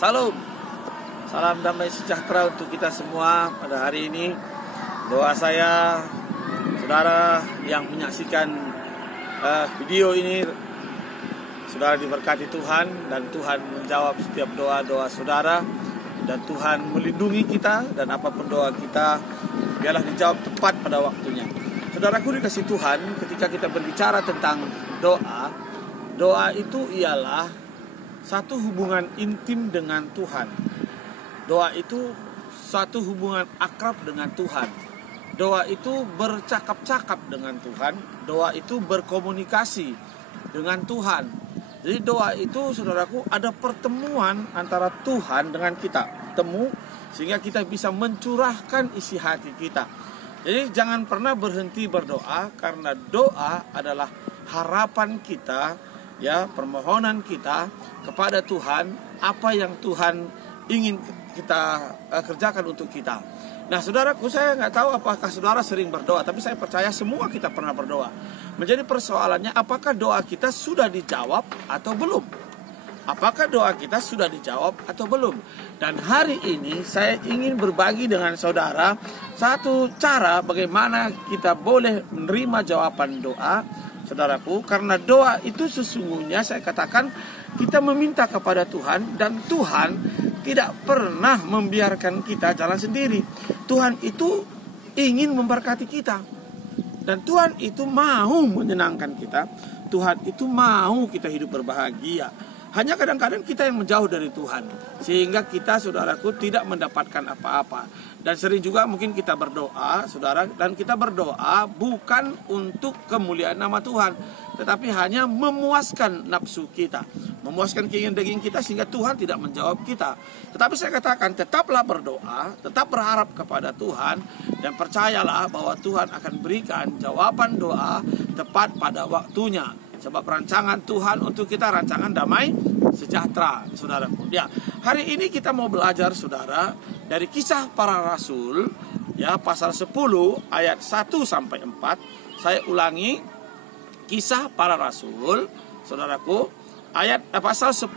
Salam, salam damai sejahtera untuk kita semua pada hari ini. Doa saya, saudara yang menyaksikan video ini, saudara diberkati Tuhan dan Tuhan menjawab setiap doa-doa saudara, dan Tuhan melindungi kita, dan apapun doa kita biarlah dijawab tepat pada waktunya. Saudaraku dikasih Tuhan, ketika kita berbicara tentang doa, doa itu ialah satu hubungan intim dengan Tuhan. Doa itu satu hubungan akrab dengan Tuhan. Doa itu bercakap-cakap dengan Tuhan. Doa itu berkomunikasi dengan Tuhan. Jadi doa itu, saudaraku, ada pertemuan antara Tuhan dengan kita. Temu sehingga kita bisa mencurahkan isi hati kita. Jadi jangan pernah berhenti berdoa, karena doa adalah harapan kita, ya, permohonan kita kepada Tuhan, apa yang Tuhan ingin kita kerjakan untuk kita. Nah, saudaraku, saya nggak tahu apakah saudara sering berdoa, tapi saya percaya semua kita pernah berdoa. Menjadi persoalannya, apakah doa kita sudah dijawab atau belum? Apakah doa kita sudah dijawab atau belum? Dan hari ini saya ingin berbagi dengan saudara satu cara bagaimana kita boleh menerima jawaban doa, saudaraku. Karena doa itu sesungguhnya, saya katakan, kita meminta kepada Tuhan, dan Tuhan tidak pernah membiarkan kita jalan sendiri. Tuhan itu ingin memberkati kita, dan Tuhan itu mau menyenangkan kita. Tuhan itu mau kita hidup berbahagia. Hanya kadang-kadang kita yang menjauh dari Tuhan, sehingga kita, saudaraku, tidak mendapatkan apa-apa. Dan sering juga mungkin kita berdoa, saudara, dan kita berdoa bukan untuk kemuliaan nama Tuhan, tetapi hanya memuaskan nafsu kita, memuaskan keinginan daging kita, sehingga Tuhan tidak menjawab kita. Tetapi saya katakan, tetaplah berdoa, tetap berharap kepada Tuhan, dan percayalah bahwa Tuhan akan berikan jawaban doa tepat pada waktunya. Sebab rancangan Tuhan untuk kita rancangan damai sejahtera, saudaraku. Ya, hari ini kita mau belajar, saudara, dari Kisah Para Rasul, ya, pasal 10 ayat 1 sampai 4. Saya ulangi, Kisah Para Rasul, saudaraku, pasal 10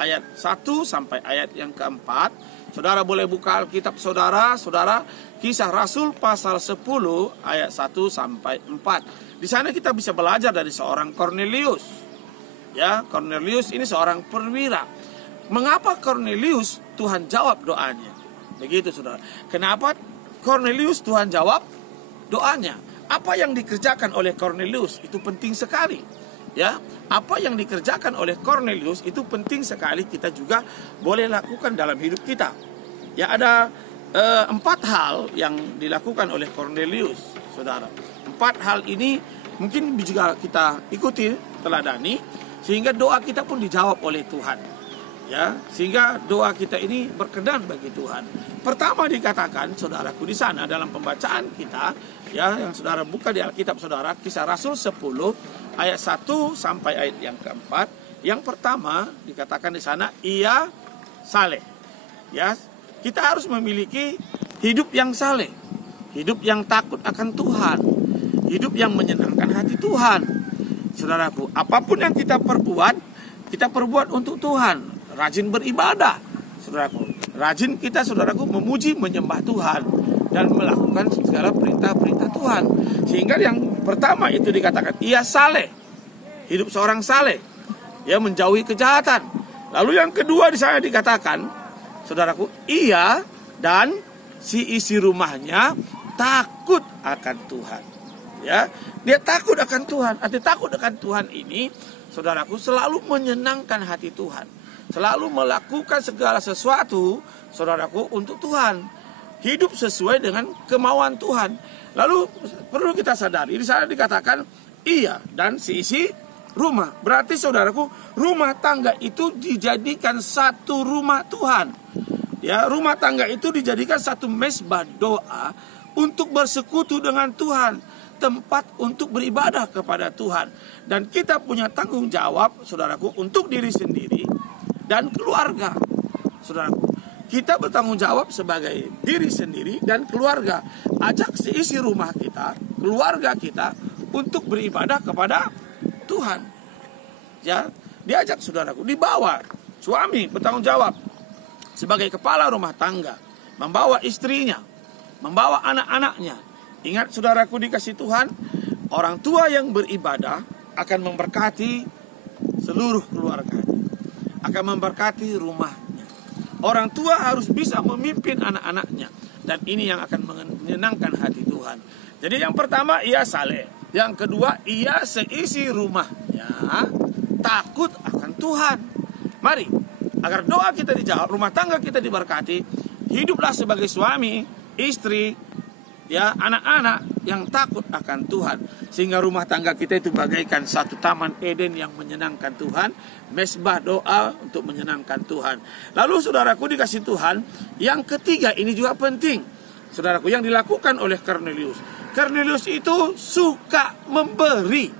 ayat 1 sampai ayat yang keempat. Saudara boleh buka Alkitab saudara, Kisah Rasul pasal 10 ayat 1 sampai 4. Di sana kita bisa belajar dari seorang Kornelius. Ya, Kornelius ini seorang perwira. Mengapa Kornelius Tuhan jawab doanya? Begitu, saudara. Kenapa Kornelius Tuhan jawab doanya? Apa yang dikerjakan oleh Kornelius itu penting sekali. Ya, apa yang dikerjakan oleh Kornelius itu penting sekali kita juga boleh lakukan dalam hidup kita. Ya, ada 4 hal yang dilakukan oleh Kornelius, saudara. 4 hal ini mungkin juga kita ikuti, teladani, sehingga doa kita pun dijawab oleh Tuhan. Ya, sehingga doa kita ini berkenan bagi Tuhan. Pertama dikatakan, saudaraku, di sana dalam pembacaan kita, ya, yang saudara buka di Alkitab saudara, Kisah Rasul 10 ayat 1 sampai ayat yang keempat. Yang pertama dikatakan di sana, ia saleh. Ya, kita harus memiliki hidup yang saleh, hidup yang takut akan Tuhan, hidup yang menyenangkan hati Tuhan. Saudaraku, apapun yang kita perbuat untuk Tuhan. Rajin beribadah, saudaraku. Rajin kita, saudaraku, memuji, menyembah Tuhan, dan melakukan segala perintah-perintah Tuhan. Sehingga yang pertama itu dikatakan, ia saleh, hidup seorang saleh, ia menjauhi kejahatan. Lalu yang kedua di sana dikatakan, saudaraku, ia dan si isi rumahnya takut akan Tuhan. Ya, dia takut akan Tuhan. Arti takut akan Tuhan ini, saudaraku, selalu menyenangkan hati Tuhan, selalu melakukan segala sesuatu, saudaraku, untuk Tuhan, hidup sesuai dengan kemauan Tuhan. Lalu perlu kita sadari, di sana dikatakan ia dan si isi rumah. Berarti, saudaraku, rumah tangga itu dijadikan satu rumah Tuhan. Ya, rumah tangga itu dijadikan satu mesbah doa untuk bersekutu dengan Tuhan, tempat untuk beribadah kepada Tuhan. Dan kita punya tanggung jawab, saudaraku, untuk diri sendiri dan keluarga. Saudaraku, kita bertanggung jawab sebagai diri sendiri dan keluarga. Ajak seisi rumah kita, keluarga kita, untuk beribadah kepada Tuhan. Ya, diajak, saudaraku, dibawa. Suami bertanggung jawab, sebagai kepala rumah tangga, membawa istrinya, membawa anak-anaknya. Ingat saudaraku dikasih Tuhan, orang tua yang beribadah akan memberkati seluruh keluarganya, akan memberkati rumahnya. Orang tua harus bisa memimpin anak-anaknya, dan ini yang akan menyenangkan hati Tuhan. Jadi yang pertama, ia saleh. Yang kedua, ia seisi rumahnya takut akan Tuhan. Mari, agar doa kita dijawab, rumah tangga kita diberkati, hiduplah sebagai suami, istri, ya, anak-anak yang takut akan Tuhan. Sehingga rumah tangga kita itu bagaikan satu taman Eden yang menyenangkan Tuhan, mesbah doa untuk menyenangkan Tuhan. Lalu saudaraku dikasih Tuhan, yang ketiga ini juga penting. Saudaraku, yang dilakukan oleh Cornelius. Cornelius itu suka memberi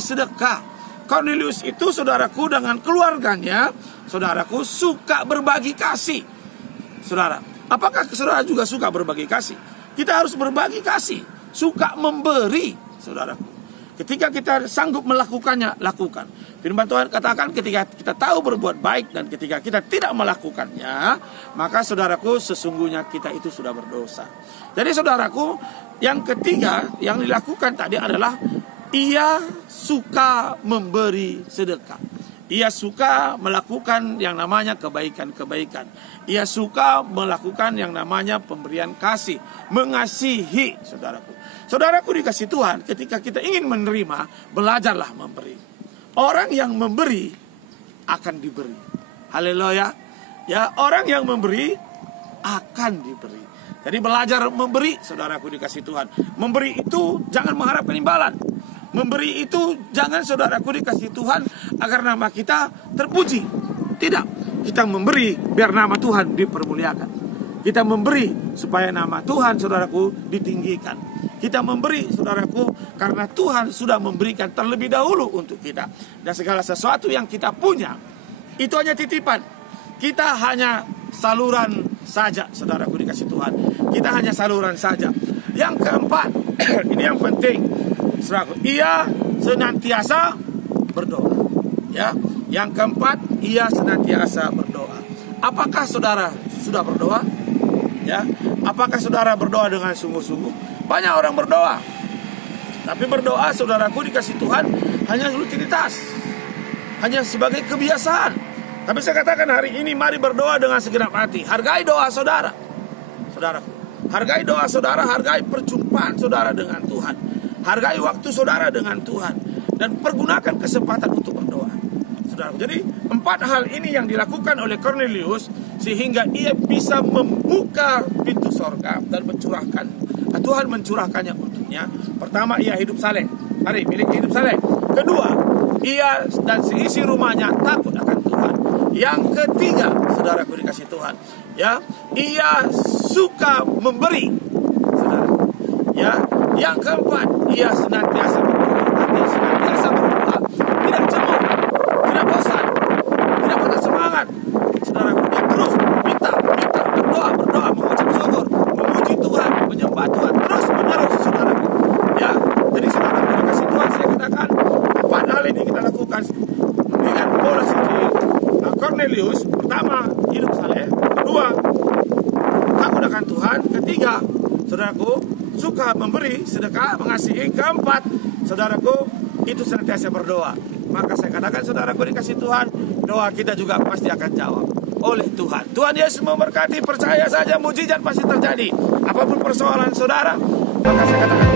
sedekah. Cornelius itu saudaraku dengan keluarganya, saudaraku suka berbagi kasih. Saudara, apakah saudara juga suka berbagi kasih? Kita harus berbagi kasih, suka memberi, saudaraku. Ketika kita sanggup melakukannya, lakukan. Firman Tuhan katakan ketika kita tahu berbuat baik dan ketika kita tidak melakukannya, maka saudaraku sesungguhnya kita itu sudah berdosa. Jadi saudaraku, yang ketiga yang dilakukan tadi adalah ia suka memberi sedekah. Ia suka melakukan yang namanya kebaikan-kebaikan. Ia suka melakukan yang namanya pemberian kasih, mengasihi, saudaraku. Saudaraku dikasih Tuhan, ketika kita ingin menerima, belajarlah memberi. Orang yang memberi akan diberi. Haleluya. Ya, orang yang memberi akan diberi. Jadi belajar memberi, saudaraku dikasih Tuhan. Memberi itu jangan mengharapkan imbalan. Memberi itu jangan saudaraku dikasih Tuhan agar nama kita terpuji. Tidak. Kita memberi biar nama Tuhan dipermuliakan. Kita memberi supaya nama Tuhan saudaraku ditinggikan. Kita memberi saudaraku karena Tuhan sudah memberikan terlebih dahulu untuk kita. Dan segala sesuatu yang kita punya itu hanya titipan. Kita hanya saluran saja, saudaraku dikasih Tuhan. Kita hanya saluran saja. Yang keempat, ini yang penting, saudaraku, ia senantiasa berdoa. Ya, yang keempat, ia senantiasa berdoa. Apakah saudara sudah berdoa? Ya, apakah saudara berdoa dengan sungguh-sungguh? Banyak orang berdoa, tapi berdoa saudaraku dikasih Tuhan hanya rutinitas, hanya sebagai kebiasaan. Tapi saya katakan hari ini mari berdoa dengan segenap hati. Hargai doa saudara, saudaraku. Hargai doa saudara, hargai perjumpaan saudara dengan Tuhan. Hargai waktu saudara dengan Tuhan dan pergunakan kesempatan untuk berdoa. Saudara. Jadi 4 hal ini yang dilakukan oleh Cornelius sehingga ia bisa membuka pintu sorga dan mencurahkan. Tuhan mencurahkannya untuknya. Pertama, ia hidup saleh. Mari miliki hidup saleh. Kedua, ia dan seisi rumahnya takut akan Tuhan. Yang ketiga, saudaraku dikasih Tuhan, ya, ia suka memberi. Saudara. Ya, yang keempat, ia senantiasa berdoa. Senantiasa berdoa, tidak jenuh, tidak bosan, tidak patah semangat. Saudaraku, dia terus minta, berdoa, mengucap syukur, memuji Tuhan, menyembah Tuhan, terus menerus, saudaraku. Ya, jadi saudaraku dikasih Tuhan, saya katakan 4 hal ini kita lakukan dengan pola seperti Cornelius. Pertama, hidup saleh. Kedua, takut akan Tuhan. Ketiga, saudaraku, suka memberi sedekah, mengasihi. Keempat, saudaraku, itu senantiasa berdoa. Maka saya katakan saudaraku dikasih Tuhan, doa kita juga pasti akan jawab oleh Tuhan. Tuhan Yesus memberkati, percaya saja mujizat pasti terjadi. Apapun persoalan saudara, maka saya katakan